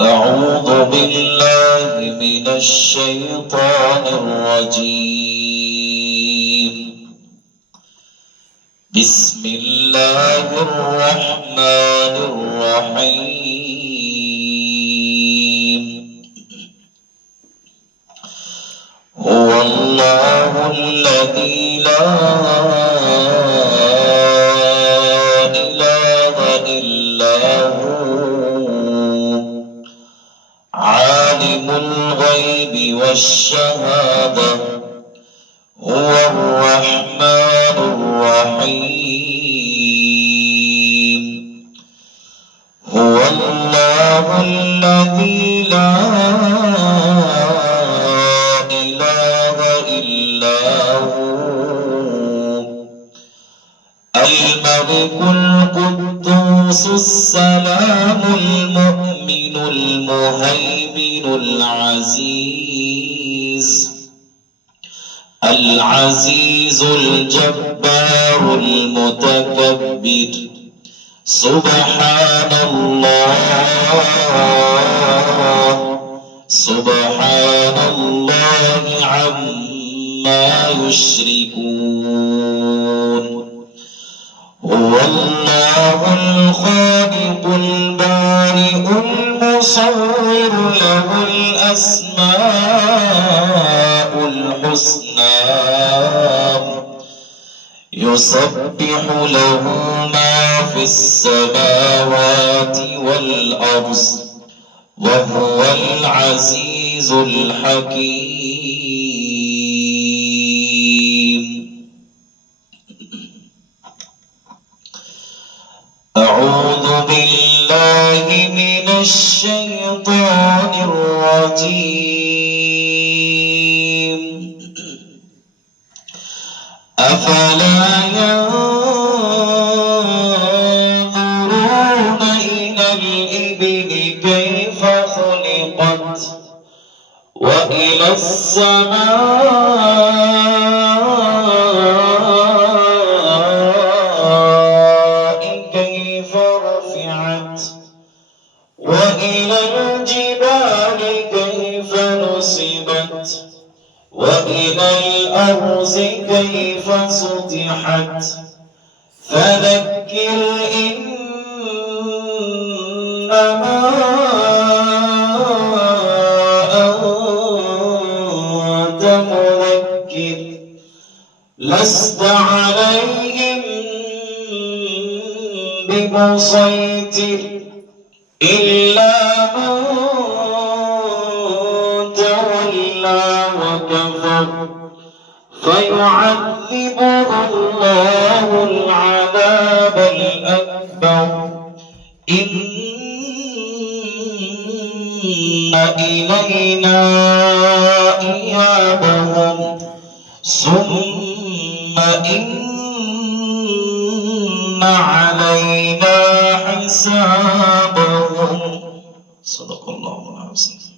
أعوذ بالله من الشيطان الرجيم. بسم الله الرحمن الرحيم. هو الله الذي لا إله إلا هو عالم الغيب والشهادة هو الرحمن الرحيم. هو الله الذي لا إله إلا هو الملك القدوس السلام المؤمن المهيمن العزيز الجبار المتكبر. سبحان الله عما يشركون. هو الله الخالق البارئ المصور له الأسماء الحسنى يسبح له ما في السماوات والأرض وهو العزيز الحكيم. أعوذ بالله من الشيطان الرجيم. أفلا ينظرون إلى الإبل كيف خلقت وإلى السماء كيف رفعت وإلى الجبال كيف نصبت وإلى الأرض كيف سطحت فذكر إنما أنت مذكر لست عليهم بمسيطر إلا من تولى وكفر فيعذبه الله العذاب الأكبر. إن إلينا إيابهم ثم إن علينا حسابهم. صدق الله العظيم.